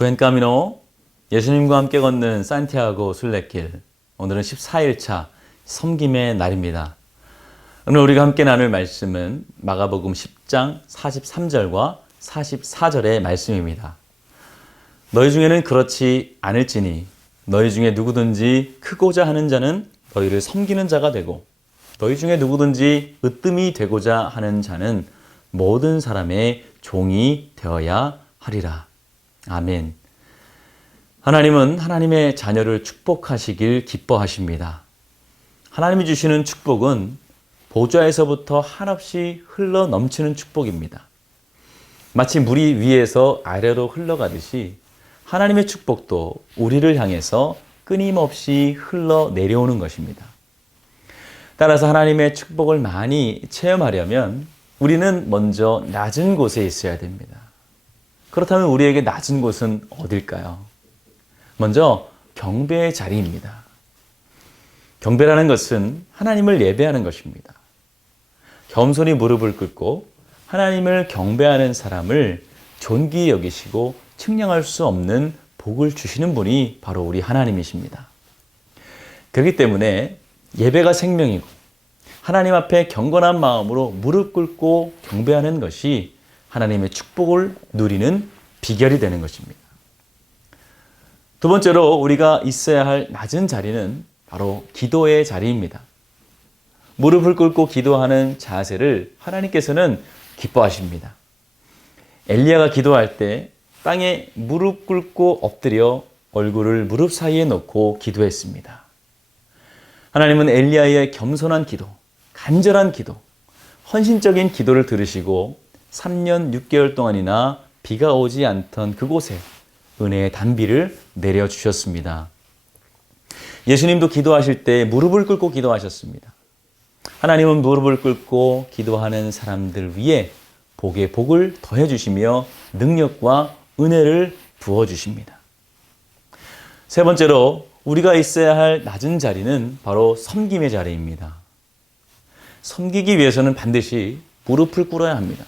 부엔카미노, 예수님과 함께 걷는 산티아고 순례길. 오늘은 14일차 섬김의 날입니다. 오늘 우리가 함께 나눌 말씀은 마가복음 10장 43절과 44절의 말씀입니다. 너희 중에는 그렇지 않을지니 너희 중에 누구든지 크고자 하는 자는 너희를 섬기는 자가 되고 너희 중에 누구든지 으뜸이 되고자 하는 자는 모든 사람의 종이 되어야 하리라. 아멘. 하나님은 하나님의 자녀를 축복하시길 기뻐하십니다. 하나님이 주시는 축복은 보좌에서부터 한없이 흘러 넘치는 축복입니다. 마치 물이 위에서 아래로 흘러가듯이 하나님의 축복도 우리를 향해서 끊임없이 흘러 내려오는 것입니다. 따라서 하나님의 축복을 많이 체험하려면 우리는 먼저 낮은 곳에 있어야 됩니다. 그렇다면 우리에게 낮은 곳은 어딜까요? 먼저 경배의 자리입니다. 경배라는 것은 하나님을 예배하는 것입니다. 겸손히 무릎을 꿇고 하나님을 경배하는 사람을 존귀히 여기시고 측량할 수 없는 복을 주시는 분이 바로 우리 하나님이십니다. 그렇기 때문에 예배가 생명이고 하나님 앞에 경건한 마음으로 무릎 꿇고 경배하는 것이 하나님의 축복을 누리는 비결이 되는 것입니다. 두 번째로 우리가 있어야 할 낮은 자리는 바로 기도의 자리입니다. 무릎을 꿇고 기도하는 자세를 하나님께서는 기뻐하십니다. 엘리야가 기도할 때 땅에 무릎 꿇고 엎드려 얼굴을 무릎 사이에 놓고 기도했습니다. 하나님은 엘리야의 겸손한 기도, 간절한 기도, 헌신적인 기도를 들으시고 3년 6개월 동안이나 비가 오지 않던 그곳에 은혜의 단비를 내려주셨습니다. 예수님도 기도하실 때 무릎을 꿇고 기도하셨습니다. 하나님은 무릎을 꿇고 기도하는 사람들 위에 복의 복을 더해주시며 능력과 은혜를 부어주십니다. 세 번째로 우리가 있어야 할 낮은 자리는 바로 섬김의 자리입니다. 섬기기 위해서는 반드시 무릎을 꿇어야 합니다.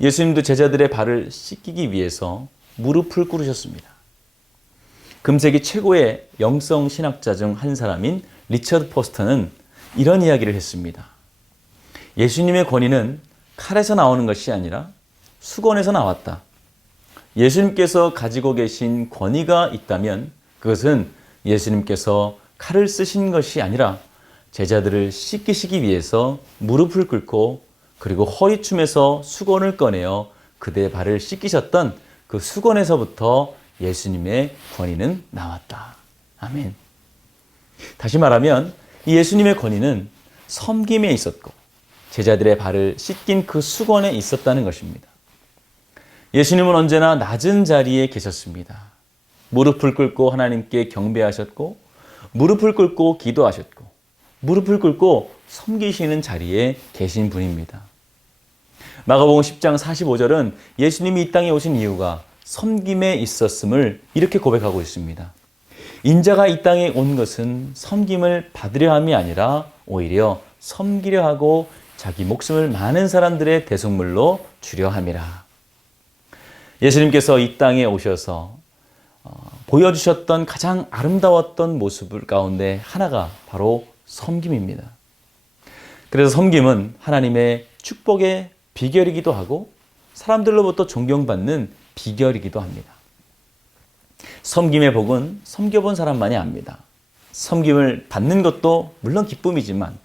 예수님도 제자들의 발을 씻기기 위해서 무릎을 꿇으셨습니다. 금세기 최고의 영성 신학자 중 한 사람인 리처드 포스터는 이런 이야기를 했습니다. 예수님의 권위는 칼에서 나오는 것이 아니라 수건에서 나왔다. 예수님께서 가지고 계신 권위가 있다면 그것은 예수님께서 칼을 쓰신 것이 아니라 제자들을 씻기시기 위해서 무릎을 꿇고 그리고 허리춤에서 수건을 꺼내어 그대의 발을 씻기셨던 그 수건에서부터 예수님의 권위는 나왔다. 아멘. 다시 말하면 이 예수님의 권위는 섬김에 있었고 제자들의 발을 씻긴 그 수건에 있었다는 것입니다. 예수님은 언제나 낮은 자리에 계셨습니다. 무릎을 꿇고 하나님께 경배하셨고 무릎을 꿇고 기도하셨고 무릎을 꿇고 섬기시는 자리에 계신 분입니다. 마가복음 10장 45절은 예수님이 이 땅에 오신 이유가 섬김에 있었음을 이렇게 고백하고 있습니다. 인자가 이 땅에 온 것은 섬김을 받으려 함이 아니라 오히려 섬기려 하고 자기 목숨을 많은 사람들의 대속물로 주려 함이라. 예수님께서 이 땅에 오셔서 보여주셨던 가장 아름다웠던 모습 가운데 하나가 바로 섬김입니다. 그래서 섬김은 하나님의 축복의 비결이기도 하고 사람들로부터 존경받는 비결이기도 합니다. 섬김의 복은 섬겨본 사람만이 압니다. 섬김을 받는 것도 물론 기쁨이지만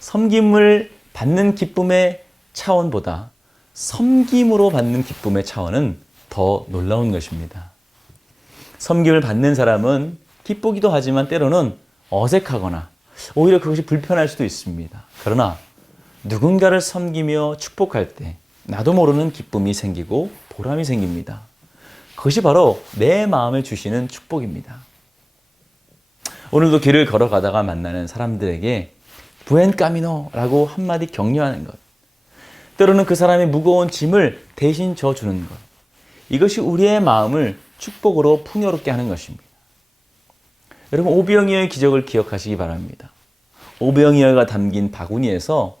섬김을 받는 기쁨의 차원보다 섬김으로 받는 기쁨의 차원은 더 놀라운 것입니다. 섬김을 받는 사람은 기쁘기도 하지만 때로는 어색하거나 오히려 그것이 불편할 수도 있습니다. 그러나 누군가를 섬기며 축복할 때 나도 모르는 기쁨이 생기고 보람이 생깁니다. 그것이 바로 내 마음을 주시는 축복입니다. 오늘도 길을 걸어가다가 만나는 사람들에게 부엔카미노라고 한마디 격려하는 것, 때로는 그 사람의 무거운 짐을 대신 져주는 것, 이것이 우리의 마음을 축복으로 풍요롭게 하는 것입니다. 여러분, 오병이어의 기적을 기억하시기 바랍니다. 오병이어가 담긴 바구니에서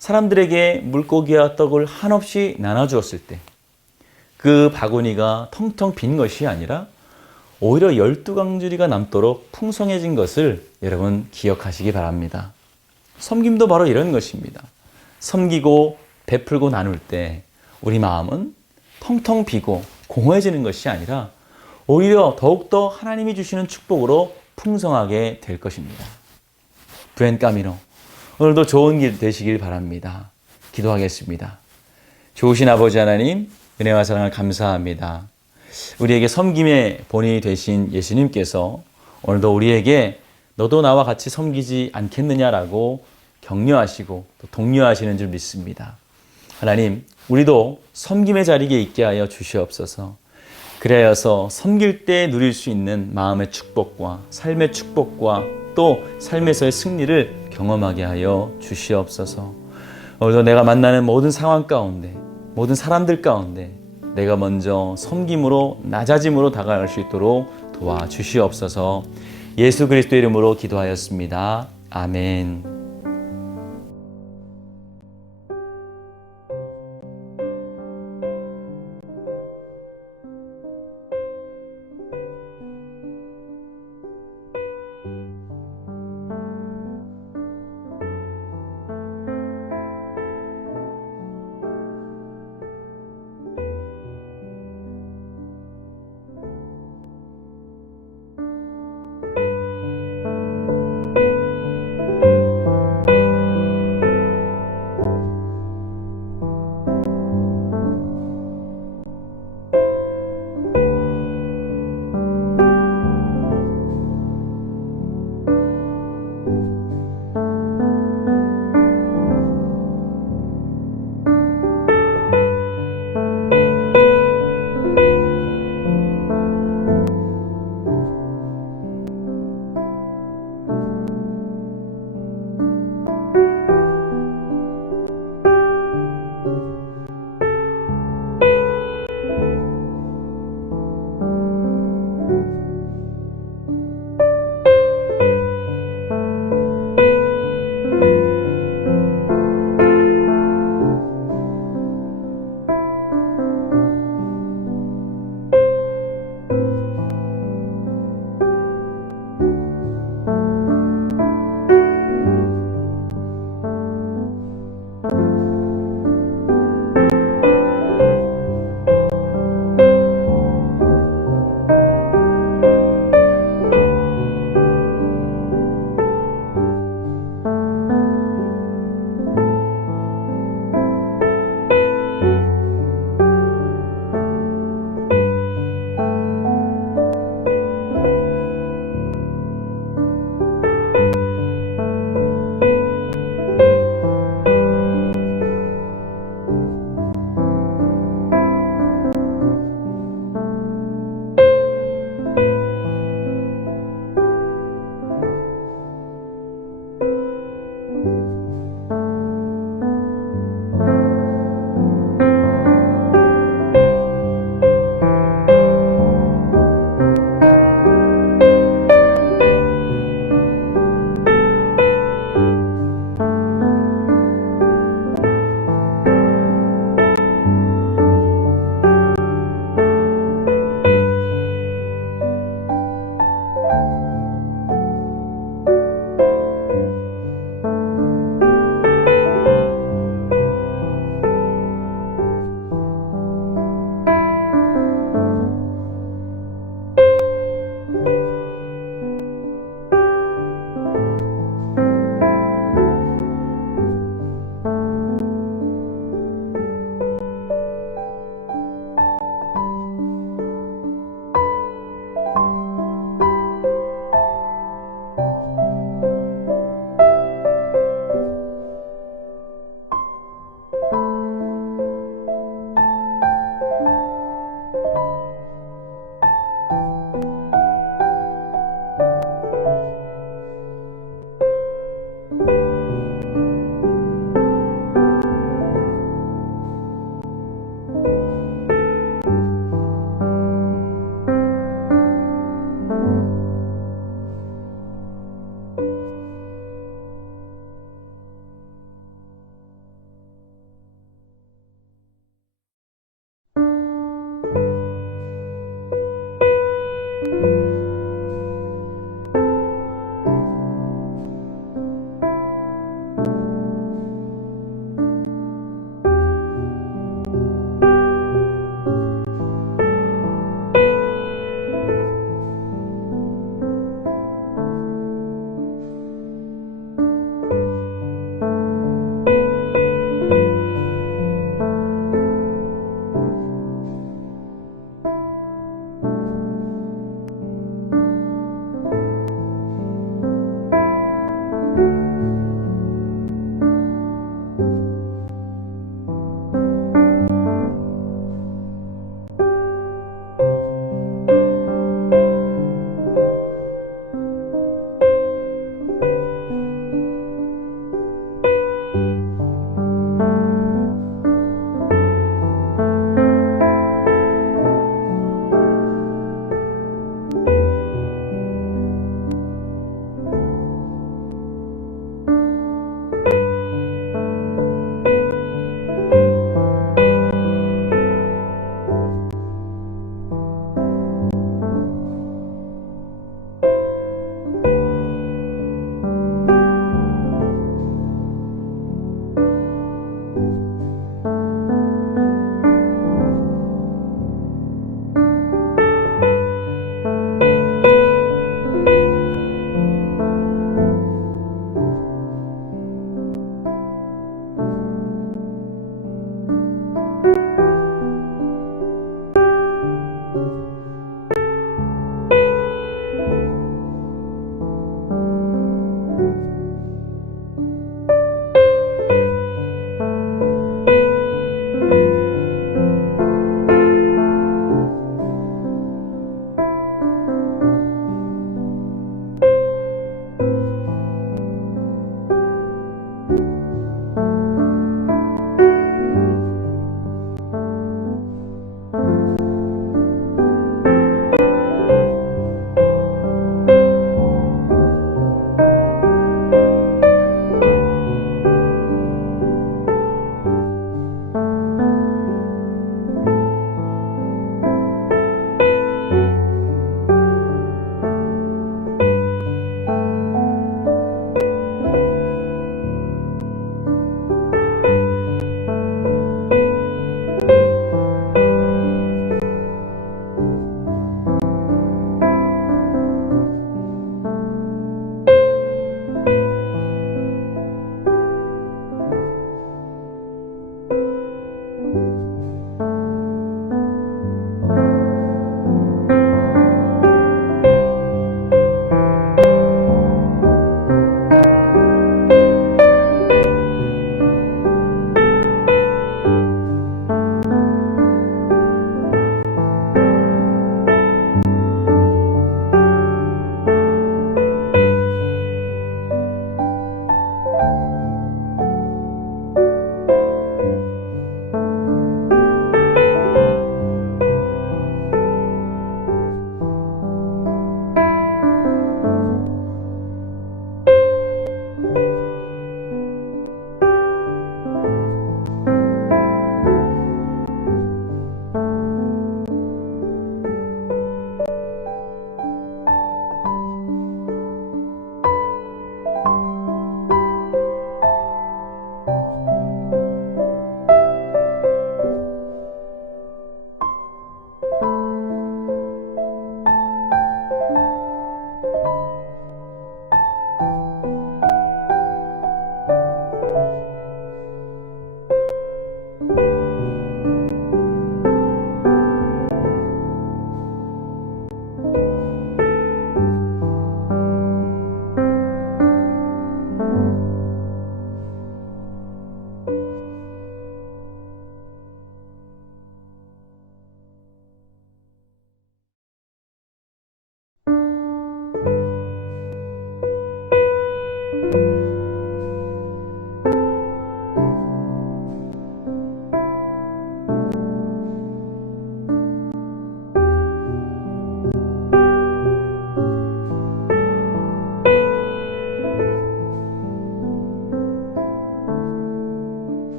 사람들에게 물고기와 떡을 한없이 나눠주었을 때 그 바구니가 텅텅 빈 것이 아니라 오히려 12강주리가 남도록 풍성해진 것을 여러분 기억하시기 바랍니다. 섬김도 바로 이런 것입니다. 섬기고 베풀고 나눌 때 우리 마음은 텅텅 비고 공허해지는 것이 아니라 오히려 더욱더 하나님이 주시는 축복으로 풍성하게 될 것입니다. 부엔 까미노, 오늘도 좋은 길 되시길 바랍니다. 기도하겠습니다. 좋으신 아버지 하나님, 은혜와 사랑을 감사합니다. 우리에게 섬김의 본이 되신 예수님께서 오늘도 우리에게 너도 나와 같이 섬기지 않겠느냐라고 격려하시고 또 독려하시는 줄 믿습니다. 하나님, 우리도 섬김의 자리에 있게 하여 주시옵소서. 그래서 섬길 때 누릴 수 있는 마음의 축복과 삶의 축복과 또 삶에서의 승리를 경험하게 하여 주시옵소서. 오늘도 내가 만나는 모든 상황 가운데, 모든 사람들 가운데 내가 먼저 섬김으로 낮아짐으로 다가갈 수 있도록 도와주시옵소서. 예수 그리스도 이름으로 기도하였습니다. 아멘.